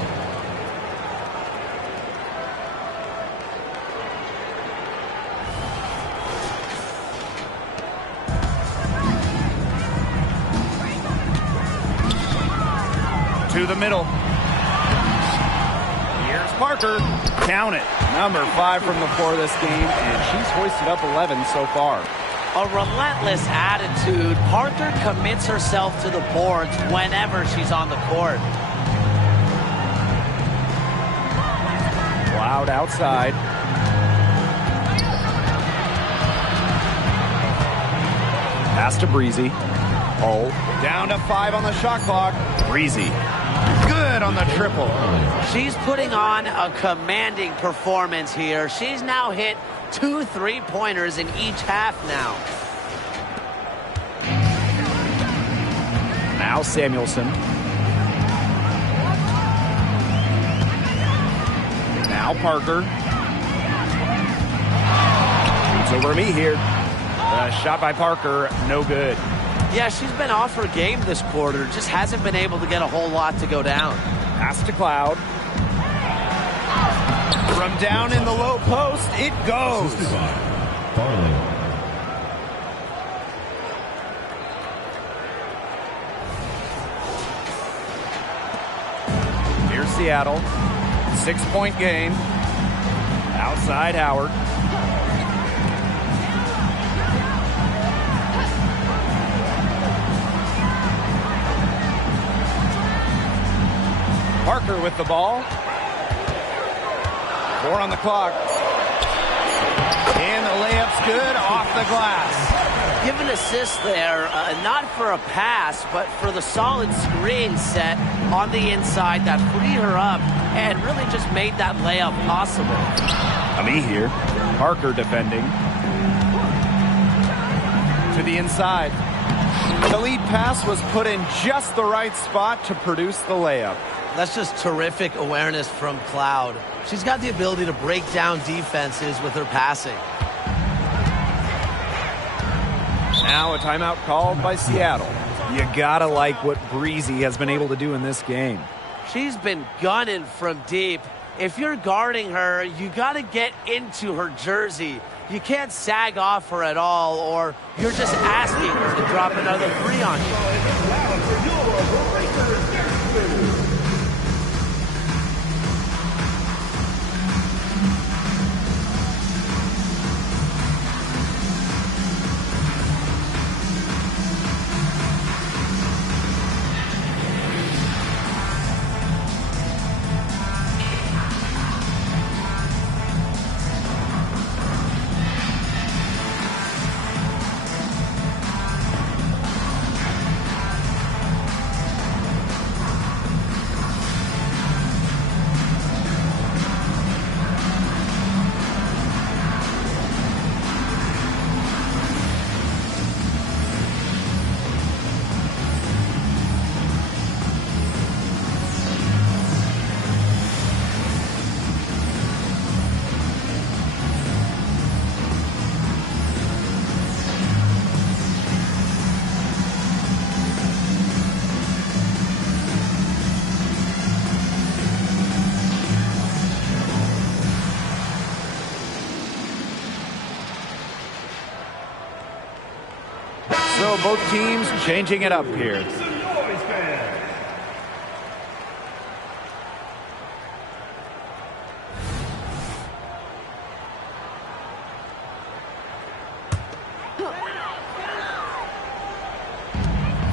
To the middle. Here's Parker. Count it. Number 5 from the floor this game, and she's hoisted up 11 so far. A relentless attitude. Parker commits herself to the boards whenever she's on the court. Cloud outside. Pass to Breezy. Hole. Down to 5 on the shot clock. Breezy. Good on the triple. She's putting on a commanding performance here. She's now hit 2 3-pointers in each half now. Now Samuelson. Now Parker. Shoots over me here. Shot by Parker, no good. Yeah, she's been off her game this quarter. Just hasn't been able to get a whole lot to go down. Pass to Cloud. From down in the low post, it goes. Farley. Here's Seattle. 6-point game. Outside Howard. Parker with the ball. 4 on the clock. And the layup's good off the glass. Give an assist there, not for a pass, but for the solid screen set on the inside that freed her up and really just made that layup possible. Me here. Parker defending. To the inside. The lead pass was put in just the right spot to produce the layup. That's just terrific awareness from Cloud. She's got the ability to break down defenses with her passing. Now a timeout called by Seattle. You gotta like what Breezy has been able to do in this game. She's been gunning from deep. If you're guarding her, you gotta get into her jersey. You can't sag off her at all, or you're just asking her to drop another three on you. So both teams changing it up here.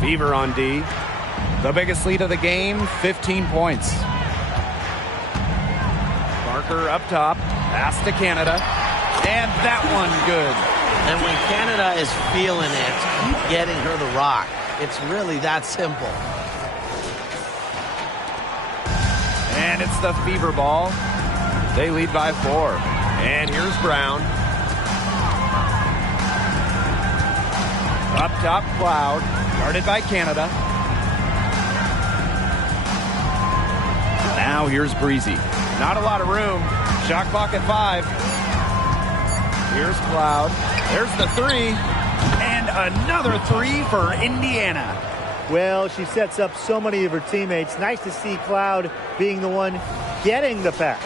Fever on D. The biggest lead of the game, 15 points. Parker up top. Pass to Canada. And that one good. And when Canada is feeling it, keep getting her the rock. It's really that simple. And it's the Fever ball. They lead by 4. And here's Brown. Up top, Cloud. Guarded by Canada. Now here's Breezy. Not a lot of room. Shot clock at 5. Here's Cloud. There's the 3. And another 3 for Indiana. Well, she sets up so many of her teammates. Nice to see Cloud being the one getting the pass.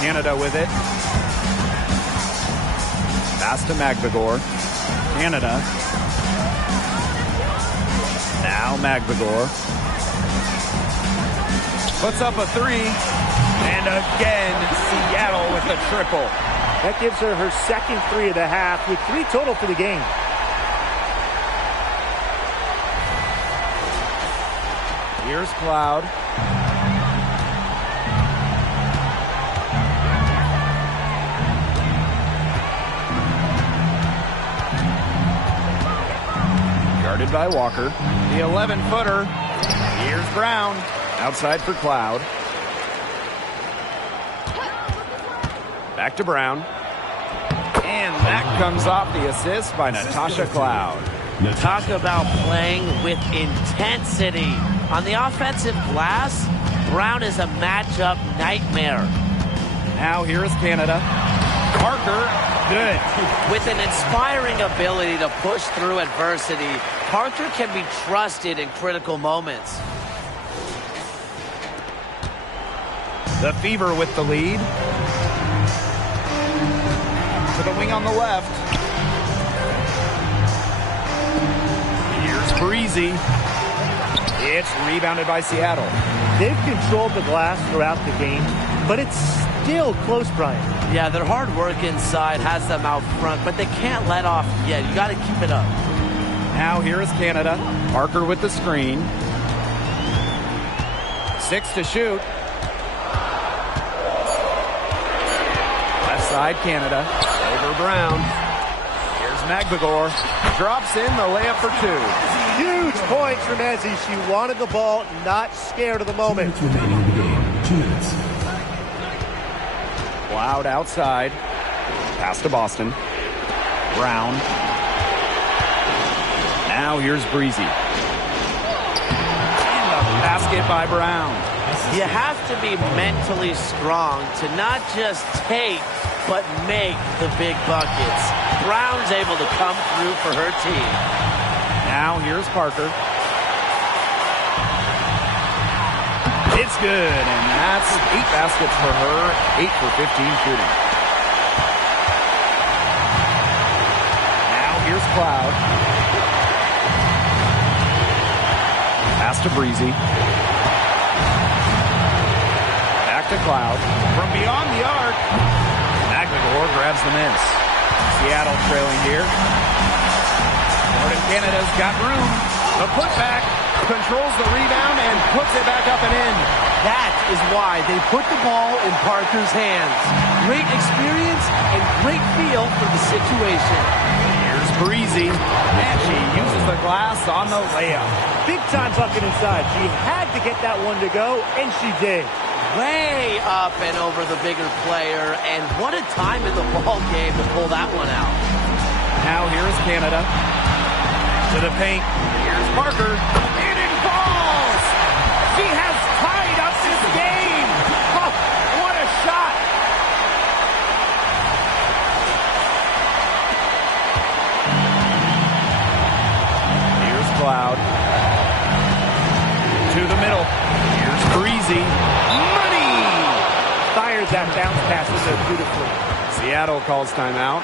Canada with it. Pass to Magbagor. Canada. Now Magbagor. Puts up a 3. And again, Seattle with a triple. That gives her her second 3 of the half, with 3 total for the game. Here's Cloud. Guarded by Walker. The 11-footer. Here's Brown. Outside for Cloud. Back to Brown. And that comes off the assist by Natasha Cloud. Talk about playing with intensity. On the offensive glass, Brown is a matchup nightmare. Now here is Canada. Parker, good. With an inspiring ability to push through adversity, Parker can be trusted in critical moments. The Fever with the lead. To the wing on the left. Here's Breezy. It's rebounded by Seattle. They've controlled the glass throughout the game, but it's still close, Brian. Yeah, their hard work inside has them out front, but they can't let off yet. You got to keep it up. Now here is Canada. Parker with the screen. 6 to shoot. Left side, Canada. Over Brown. Here's Magbagor. Drops in the layup for 2. Huge points from Ezzy. She wanted the ball, not scared of the moment. 2 minutes remaining in the game. 2 minutes. Cloud outside. Pass to Boston. Brown. Now here's Breezy. And the basket by Brown. You have to be mentally strong to not just take, but make the big buckets. Brown's able to come through for her team. Now here's Parker. It's good, and that's 8 baskets for her, 8 for 15 shooting. Now here's Cloud. Pass to Breezy. Back to Cloud. From beyond the arc, McGregor grabs the miss. Seattle trailing here. Northern Canada's got room. The putback. Controls the rebound and puts it back up and in. That is why they put the ball in Parker's hands. Great experience and great feel for the situation. Here's Breezy, and she uses the glass on the layup. Big time bucket inside. She had to get that one to go, and she did. Way up and over the bigger player, and what a time in the ball game to pull that one out. Now here's Canada. To the paint. Here's Parker. And it falls! She has tied up this game! Oh, what a shot! Here's Cloud. To the middle. Here's Breezy. Money! Fires that bounce pass in there beautifully. Seattle calls timeout.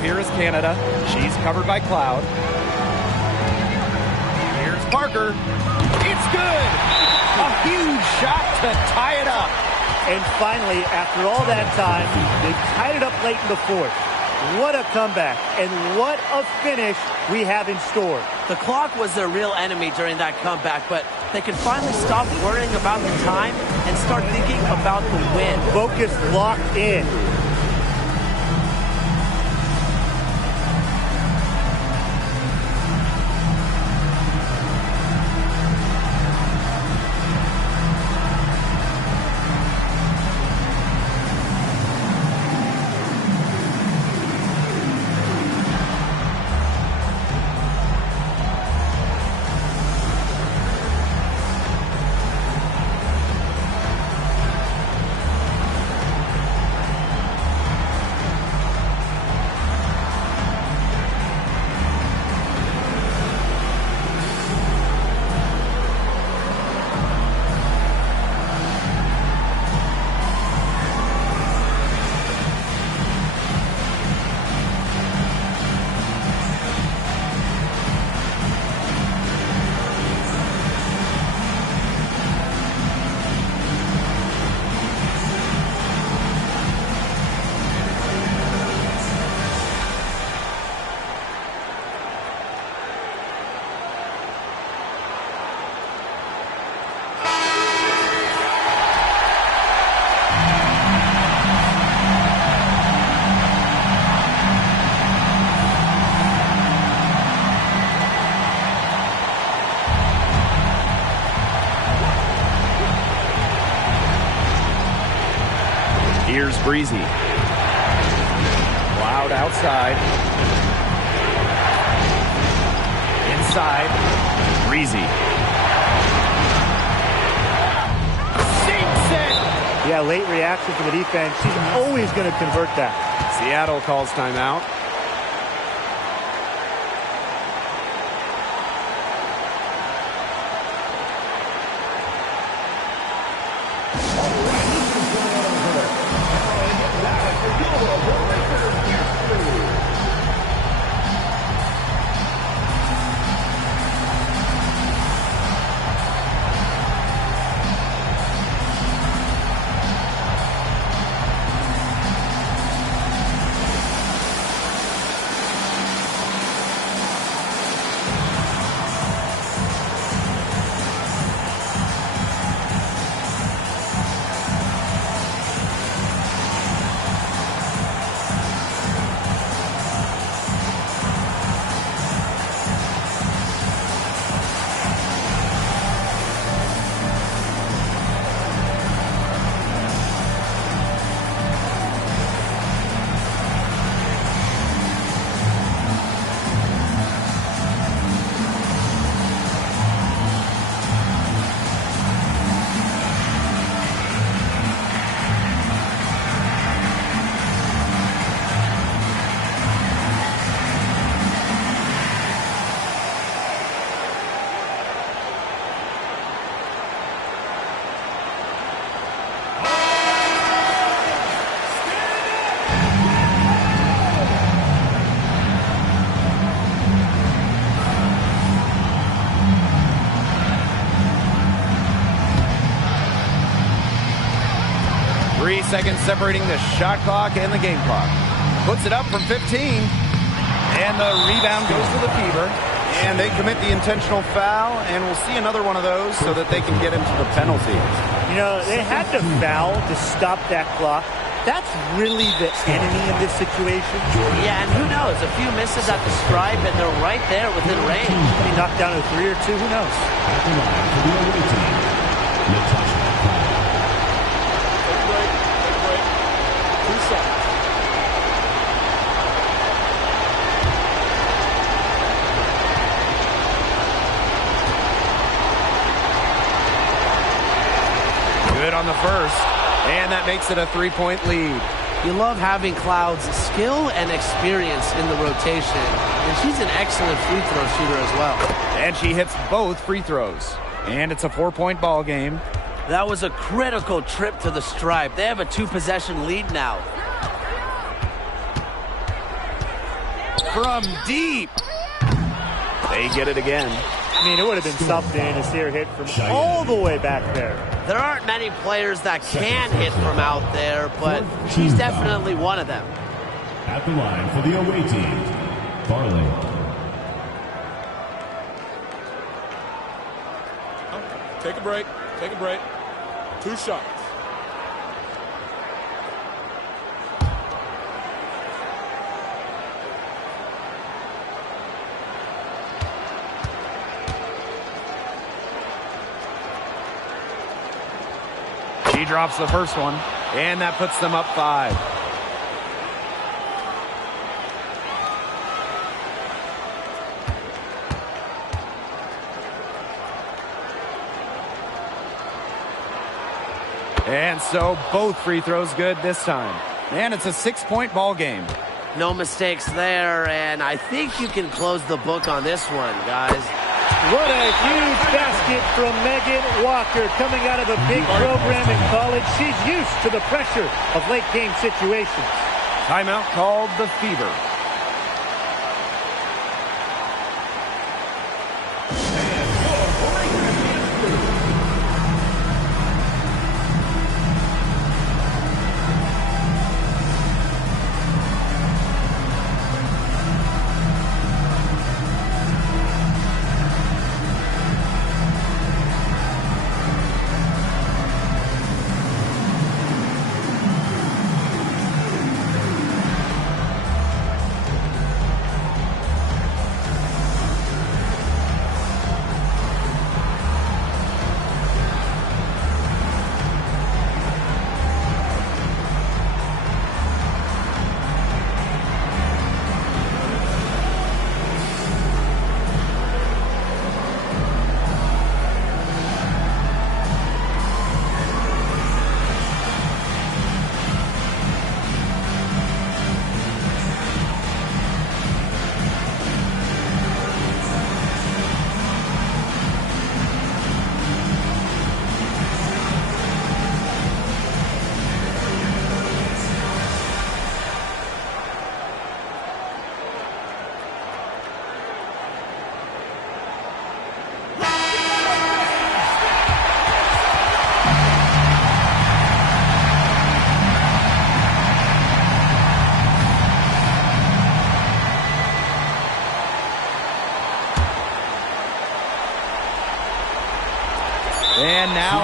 Here is Canada. She's covered by Cloud. Here's Parker. It's good! A huge shot to tie it up. And finally, after all that time, they tied it up late in the fourth. What a comeback, and what a finish we have in store. The clock was their real enemy during that comeback, but they can finally stop worrying about the time and start thinking about the win. Focus locked in. Here's Breezy. Cloud outside. Inside. Breezy. Sinks it! Yeah, late reaction from the defense. She's always going to convert that. Seattle calls timeout. Seconds separating the shot clock and the game clock. Puts it up from 15. And the rebound goes to the Fever. And they commit the intentional foul. And we'll see another one of those so that they can get into the penalty. You know, they had to foul to stop that clock. That's really the enemy in this situation. Yeah, and who knows? A few misses at the stripe, and they're right there within range. He knocked down a 3 or 2. Who knows? Good on the first, and that makes it a 3-point lead. You love having Cloud's skill and experience in the rotation, and she's an excellent free throw shooter as well. And she hits both free throws, and it's a 4-point ball game. That was a critical trip to the stripe. They have a 2-possession lead now. From deep. They get it again. I mean, it would have been something to see her hit from all the way back there. There aren't many players that can hit from out there, but she's definitely one of them. At the line for the away team, Farley. Take a break. Take a break. 2 shots. She drops the first one, and that puts them up 5. And so both free throws good this time. And it's a 6-point ball game. No mistakes there, and I think you can close the book on this one, guys. What a huge basket from Megan Walker coming out of a big program in college. She's used to the pressure of late game situations. Timeout called the Fever.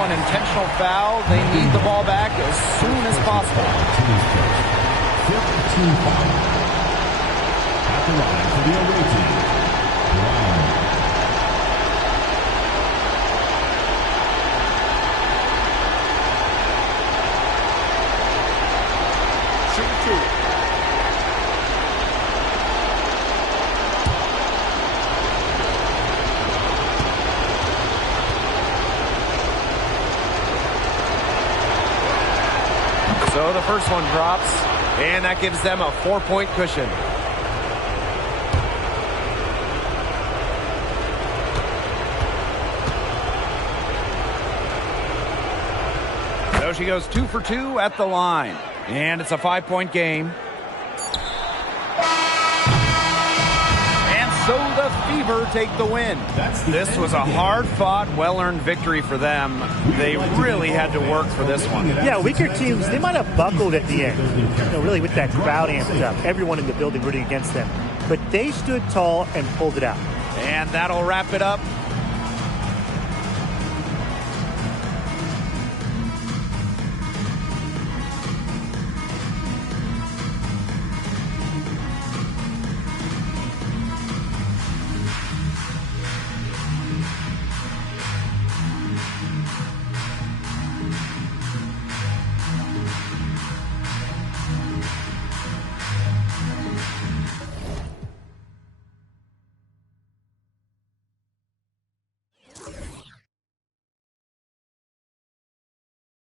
an intentional foul. They need the ball back as soon as possible. Teams first. Fifth team foul. At the line for the away team. Brown. Shooting 2. So the first one drops, and that gives them a 4-point cushion. So she goes 2 for 2 at the line, and it's a 5-point game. And so the Fever take the win. This was a hard-fought, well-earned victory for them. They really had to work for this one. Yeah, weaker teams, they might have buckled at the end. Really with that crowd amped up. Everyone in the building rooting against them. But they stood tall and pulled it out. And that'll wrap it up